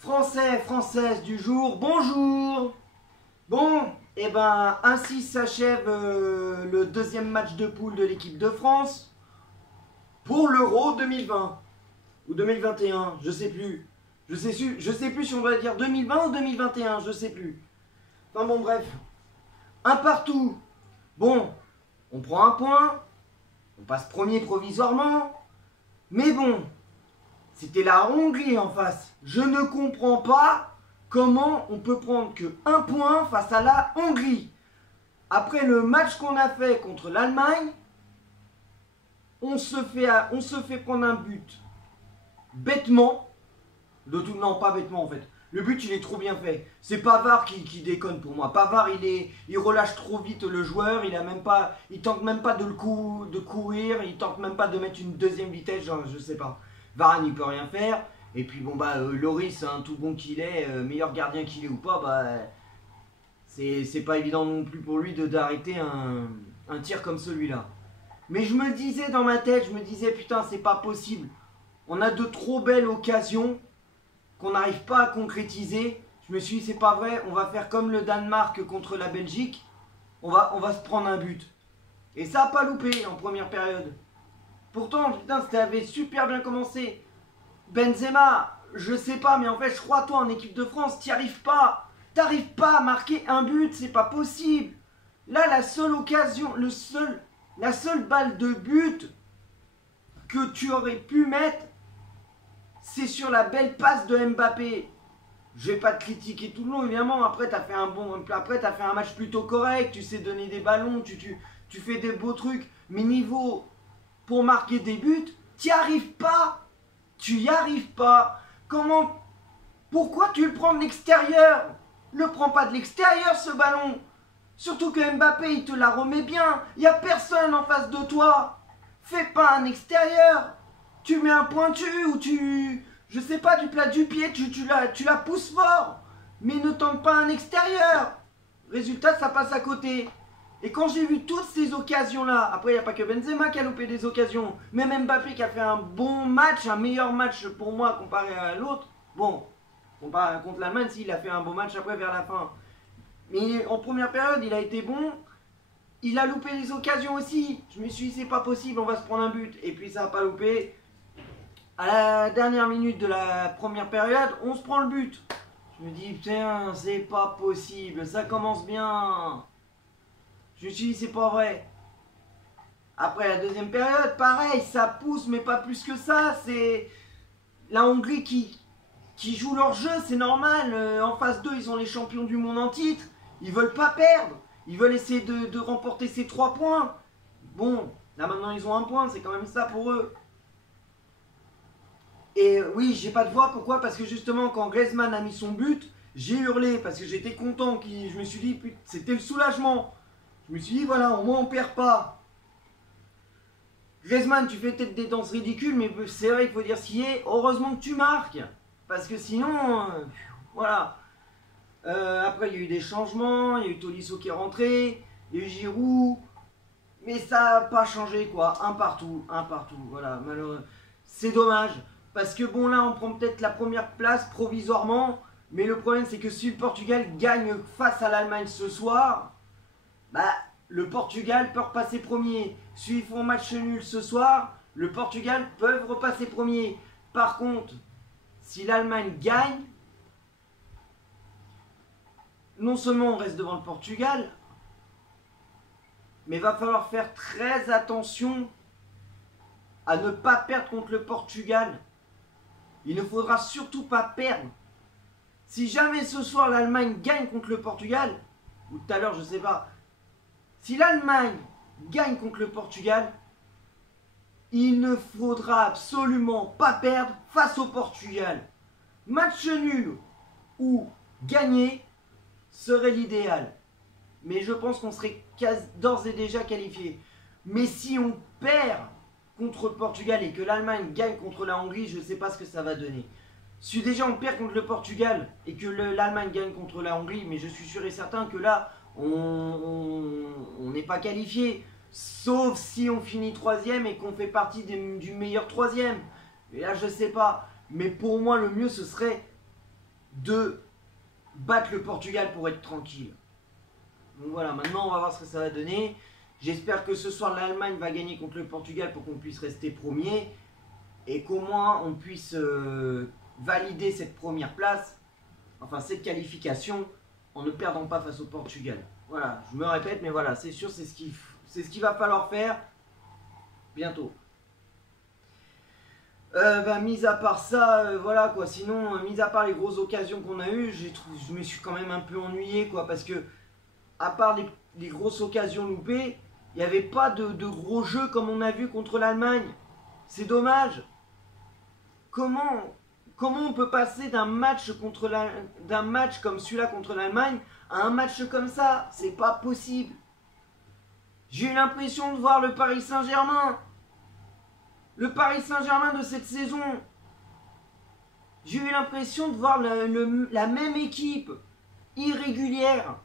Français, Françaises du jour, bonjour. Bon, et ben ainsi s'achève le deuxième match de poule de l'équipe de France pour l'Euro 2020 ou 2021, je sais plus. Je sais plus si on doit dire 2020 ou 2021, je sais plus. Enfin bon bref, un partout. Bon, on prend un point, on passe premier provisoirement, mais bon, c'était la Hongrie en face. Je ne comprends pas comment on peut prendre que un point face à la Hongrie. Après le match qu'on a fait contre l'Allemagne, on se fait prendre un but bêtement. Non, pas bêtement en fait. Le but il est trop bien fait. C'est Pavard qui déconne pour moi. Pavard il relâche trop vite le joueur. Il tente même pas de courir. Il tente même pas de mettre une deuxième vitesse. Genre, je sais pas. Varane il peut rien faire. Et puis bon bah Lloris, hein, tout bon qu'il est, meilleur gardien qu'il est ou pas, bah c'est pas évident non plus pour lui d'arrêter un tir comme celui-là. Mais je me disais dans ma tête, putain c'est pas possible. On a de trop belles occasions qu'on n'arrive pas à concrétiser. Je me suis dit c'est pas vrai, on va faire comme le Danemark contre la Belgique. On va se prendre un but. Et ça a pas loupé en première période. Pourtant, putain, ça avait super bien commencé. Benzema, je sais pas, mais en fait, je crois toi en équipe de France, t'y arrives pas. T'arrives pas à marquer un but, c'est pas possible. Là, la seule occasion, la seule balle de but que tu aurais pu mettre, c'est sur la belle passe de Mbappé. Je vais pas te critiquer tout le long, évidemment. Après, t'as fait un match plutôt correct. Tu sais donner des ballons, tu fais des beaux trucs. Mais niveau pour marquer des buts, t'y arrives pas. Tu y arrives pas. Comment? Pourquoi tu le prends de l'extérieur? Le prends pas de l'extérieur ce ballon. Surtout que Mbappé il te la remet bien. Il y a personne en face de toi. Fais pas un extérieur. Tu mets un pointu ou je sais pas, du plat du pied, tu la pousses fort. Mais ne tente pas un extérieur. Résultat, ça passe à côté. Et quand j'ai vu toutes ces occasions-là, après il n'y a pas que Benzema qui a loupé des occasions, même Mbappé qui a fait un bon match, un meilleur match pour moi comparé à l'autre. Bon, contre l'Allemagne, il a fait un bon match après vers la fin. Mais en première période, il a été bon. Il a loupé des occasions aussi. Je me suis dit, c'est pas possible, on va se prendre un but. Et puis ça n'a pas loupé. À la dernière minute de la première période, on se prend le but. Je me dis, putain, c'est pas possible, ça commence bien. Je me suis dit, c'est pas vrai. Après la deuxième période, pareil, ça pousse, mais pas plus que ça. C'est la Hongrie qui joue leur jeu, c'est normal. En phase 2, ils ont les champions du monde en titre. Ils veulent pas perdre. Ils veulent essayer de remporter ces 3 points. Bon, là maintenant ils ont un point, c'est quand même ça pour eux. Et oui, j'ai pas de voix, pourquoi? Parce que justement, quand Griezmann a mis son but, j'ai hurlé parce que j'étais content. Je me suis dit, c'était le soulagement. Je me suis dit, voilà, au moins on perd pas. Griezmann, tu fais peut-être des danses ridicules, mais c'est vrai qu'il faut dire ce qui est. Heureusement que tu marques. Parce que sinon, voilà. Après, il y a eu des changements. Il y a eu Tolisso qui est rentré. Il y a eu Giroud. Mais ça n'a pas changé, quoi. Un partout. Voilà, malheureux. C'est dommage. Parce que bon, là, on prend peut-être la première place provisoirement. Mais le problème, c'est que si le Portugal gagne face à l'Allemagne ce soir, bah, le Portugal peut repasser premier. S'ils font match nul ce soir, le Portugal peut repasser premier. Par contre, si l'Allemagne gagne, non seulement on reste devant le Portugal, mais il va falloir faire très attention à ne pas perdre contre le Portugal. Il ne faudra surtout pas perdre. Si jamais ce soir l'Allemagne gagne contre le Portugal, ou tout à l'heure je sais pas, si l'Allemagne gagne contre le Portugal, il ne faudra absolument pas perdre face au Portugal. Match nul ou gagner serait l'idéal. Mais je pense qu'on serait d'ores et déjà qualifié. Mais si on perd contre le Portugal et que l'Allemagne gagne contre la Hongrie, je ne sais pas ce que ça va donner. Si déjà on perd contre le Portugal et que l'Allemagne gagne contre la Hongrie, mais je suis sûr et certain que là, on n'est pas qualifié. Sauf si on finit 3e et qu'on fait partie du meilleur 3e. Et là, je sais pas. Mais pour moi, le mieux, ce serait de battre le Portugal pour être tranquille. Donc voilà, maintenant on va voir ce que ça va donner. J'espère que ce soir l'Allemagne va gagner contre le Portugal pour qu'on puisse rester premier et qu'au moins on puisse valider cette première place, enfin cette qualification, en ne perdant pas face au Portugal. Voilà, je me répète, mais voilà, c'est sûr, c'est ce qu'il va falloir faire bientôt. Mis à part ça, voilà quoi, sinon, mis à part les grosses occasions qu'on a eues, je me suis quand même un peu ennuyé quoi, parce que, à part les grosses occasions loupées, il n'y avait pas de gros jeux comme on a vu contre l'Allemagne. C'est dommage. Comment on peut passer d'un match comme celui-là contre l'Allemagne à un match comme ça? C'est pas possible. J'ai eu l'impression de voir le Paris Saint-Germain. Le Paris Saint-Germain de cette saison. J'ai eu l'impression de voir la même équipe irrégulière.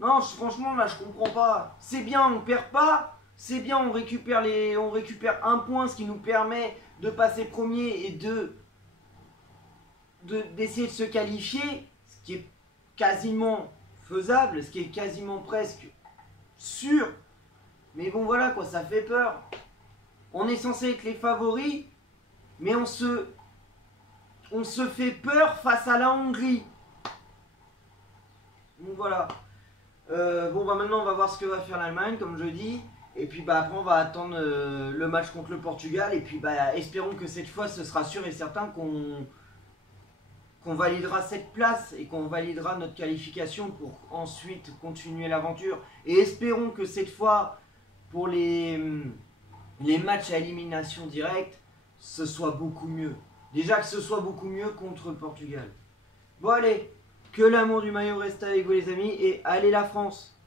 Non, franchement, là, je comprends pas. C'est bien, on perd pas. C'est bien, on récupère un point, ce qui nous permet de passer premier et d'essayer de se qualifier, ce qui est quasiment faisable, ce qui est quasiment presque sûr. Mais bon, voilà, quoi, ça fait peur. On est censé être les favoris, mais on se fait peur face à la Hongrie. Donc voilà. Maintenant on va voir ce que va faire l'Allemagne comme je dis. Et puis après on va attendre le match contre le Portugal. Et puis espérons que cette fois ce sera sûr et certain qu'on validera cette place et qu'on validera notre qualification pour ensuite continuer l'aventure. Et espérons que cette fois pour les matchs à élimination directe ce soit beaucoup mieux. Déjà que ce soit beaucoup mieux contre le Portugal. Bon allez, que l'amour du maillot reste avec vous les amis et allez la France!